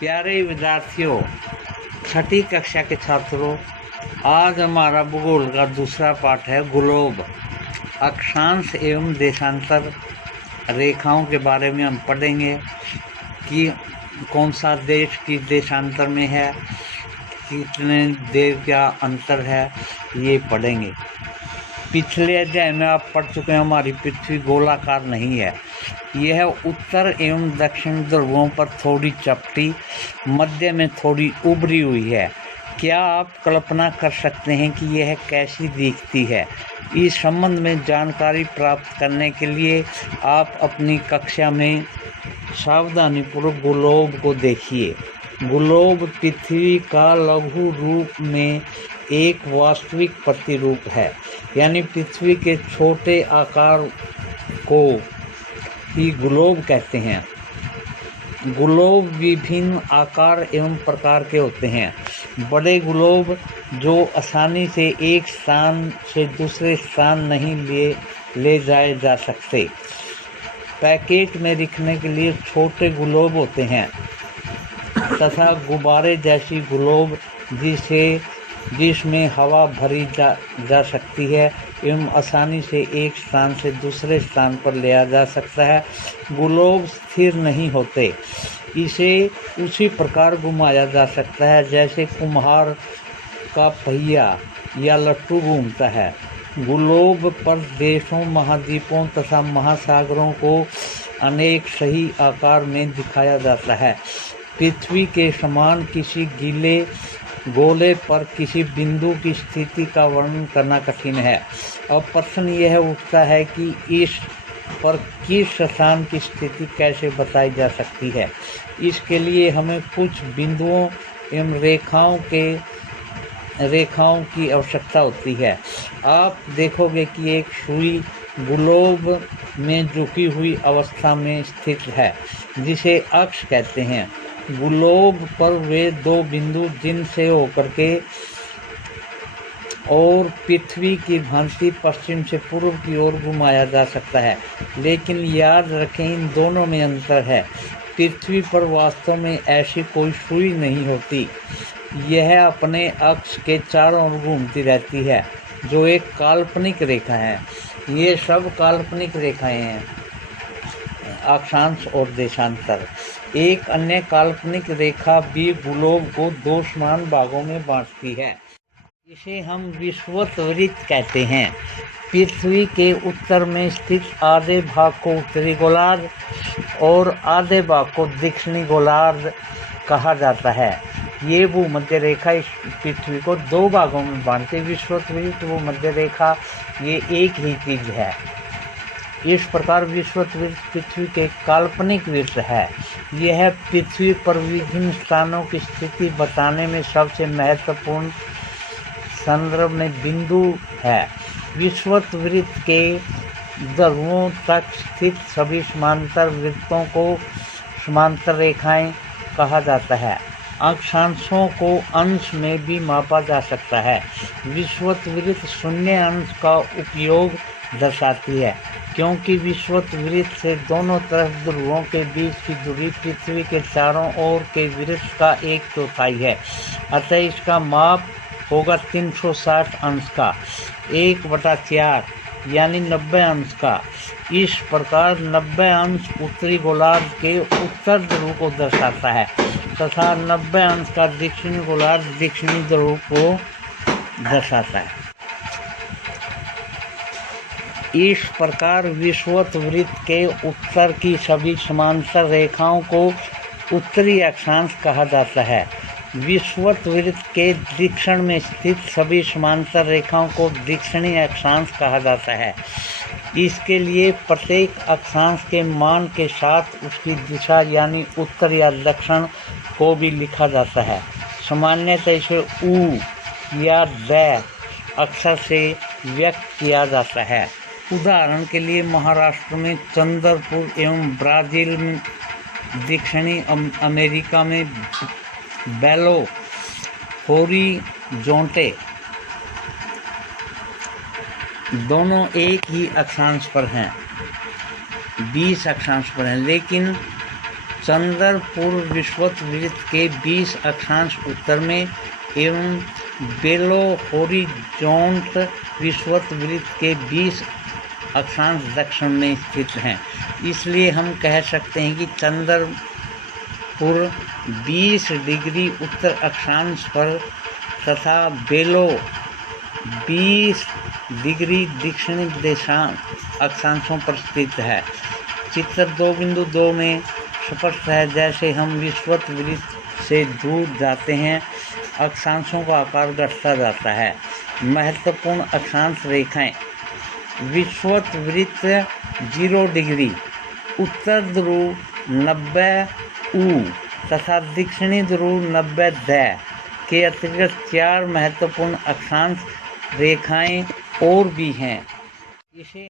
प्यारे विद्यार्थियों, छठी कक्षा के छात्रों, आज हमारा भूगोल का दूसरा पाठ है ग्लोब। अक्षांश एवं देशांतर रेखाओं के बारे में हम पढ़ेंगे कि कौन सा देश किस देशांतर में है, कितने देर का अंतर है, ये पढ़ेंगे। पिछले अध्याय में आप पढ़ चुके हैं हमारी पृथ्वी गोलाकार नहीं है। यह उत्तर एवं दक्षिण ध्रुवों पर थोड़ी चपटी, मध्य में थोड़ी उभरी हुई है। क्या आप कल्पना कर सकते हैं कि यह कैसी दिखती है? इस संबंध में जानकारी प्राप्त करने के लिए आप अपनी कक्षा में सावधानीपूर्वक ग्लोब को देखिए। ग्लोब पृथ्वी का लघु रूप में एक वास्तविक प्रतिरूप है, यानी पृथ्वी के छोटे आकार को ही ग्लोब कहते हैं। ग्लोब विभिन्न आकार एवं प्रकार के होते हैं। बड़े ग्लोब जो आसानी से एक स्थान से दूसरे स्थान नहीं ले जाए जा सकते। पैकेट में रखने के लिए छोटे ग्लोब होते हैं तथा गुब्बारे जैसी ग्लोब जिसमें हवा भरी जा सकती है एवं आसानी से एक स्थान से दूसरे स्थान पर ले जा सकता है। ग्लोब स्थिर नहीं होते, इसे उसी प्रकार घुमाया जा सकता है जैसे कुम्हार का पहिया या लट्टू घूमता है। ग्लोब पर देशों, महाद्वीपों तथा महासागरों को अनेक सही आकार में दिखाया जाता है। पृथ्वी के समान किसी गीले गोले पर किसी बिंदु की स्थिति का वर्णन करना कठिन है। अब प्रश्न यह उठता है कि इस पर किस स्थान की स्थिति कैसे बताई जा सकती है। इसके लिए हमें कुछ बिंदुओं एवं रेखाओं की आवश्यकता होती है। आप देखोगे कि एक सुई ग्लोब में झुकी हुई अवस्था में स्थित है, जिसे अक्ष कहते हैं। ग्लोब पर वे दो बिंदु जिनसे होकर के और पृथ्वी की भांति पश्चिम से पूर्व की ओर घुमाया जा सकता है, लेकिन याद रखें इन दोनों में अंतर है। पृथ्वी पर वास्तव में ऐसी कोई सुई नहीं होती, यह अपने अक्ष के चारों ओर घूमती रहती है, जो एक काल्पनिक रेखा है। ये सब काल्पनिक रेखाएं हैं, अक्षांश और देशांतर। एक अन्य काल्पनिक रेखा भी ग्लोब को दो समान भागों में बांटती है, इसे हम विषुवत वृत्त कहते हैं। पृथ्वी के उत्तर में स्थित आधे भाग को उत्तरी गोलार्ध और आधे भाग को दक्षिणी गोलार्ध कहा जाता है। ये भूमध्य रेखा इस पृथ्वी को दो भागों में बांटती है। विषुवत वृत्त, भूमध्य रेखा, ये एक ही चीज है। इस प्रकार विषुवत वृत्त पृथ्वी के काल्पनिक वृत्त है। यह पृथ्वी पर विभिन्न स्थानों की स्थिति बताने में सबसे महत्वपूर्ण संदर्भ में बिंदु है। विषुवत वृत्त के ध्रुवों तक स्थित सभी समांतर वृत्तों को समांतर रेखाएं कहा जाता है। अक्षांशों को अंश में भी मापा जा सकता है। विषुवत वृत्त शून्य अंश का उपयोग दर्शाती है, क्योंकि विषुवत वृत्त से दोनों तरफ ध्रुवों के बीच की दूरी पृथ्वी के चारों ओर के वृत्त का 1/4 है। अतः इसका माप होगा 360 अंश का, 1/4 यानी 90 अंश का। इस प्रकार 90 अंश उत्तरी गोलार्ध के उत्तर ध्रुव को दर्शाता है तथा 90 अंश का दक्षिणी गोलार्ध दक्षिणी ध्रुव को दर्शाता है। इस प्रकार विषुवत वृत्त के उत्तर की सभी समांतर रेखाओं को उत्तरी अक्षांश कहा जाता है। विषुवत वृत्त के दक्षिण में स्थित सभी समांतर रेखाओं को दक्षिणी अक्षांश कहा जाता है। इसके लिए प्रत्येक अक्षांश के मान के साथ उसकी दिशा यानी उत्तर या दक्षिण को भी लिखा जाता है। सामान्यतः इसे उ या द अक्षर से व्यक्त किया जाता है। उदाहरण के लिए महाराष्ट्र में चंद्रपुर एवं ब्राज़ील में, दक्षिणी अमेरिका में बेलो होरिज़ोंटे दोनों एक ही अक्षांश पर हैं, 20 अक्षांश पर हैं, लेकिन चंद्र पूर्व विषुवत वृत्त के 20 अक्षांश उत्तर में एवं बेलो होरिजोंट विषुवत वृत्त के 20 अक्षांश दक्षिण में स्थित हैं। इसलिए हम कह सकते हैं कि चंद्र पूर्व 20 डिग्री उत्तर अक्षांश पर तथा बेलो 20 डिग्री दक्षिणी अक्षांशों पर स्थित है। चित्र 2.2 में स्पष्ट है, जैसे हम विषुवत वृत्त से दूर जाते हैं अक्षांशों का आकार घटता जाता है। महत्वपूर्ण अक्षांश रेखाएं: विषुवत वृत्त 0 डिग्री, उत्तर ध्रुव 90 U तथा दक्षिणी ध्रुव 90 D के अतिरिक्त 4 महत्वपूर्ण अक्षांश रेखाएं और भी हैं। इसे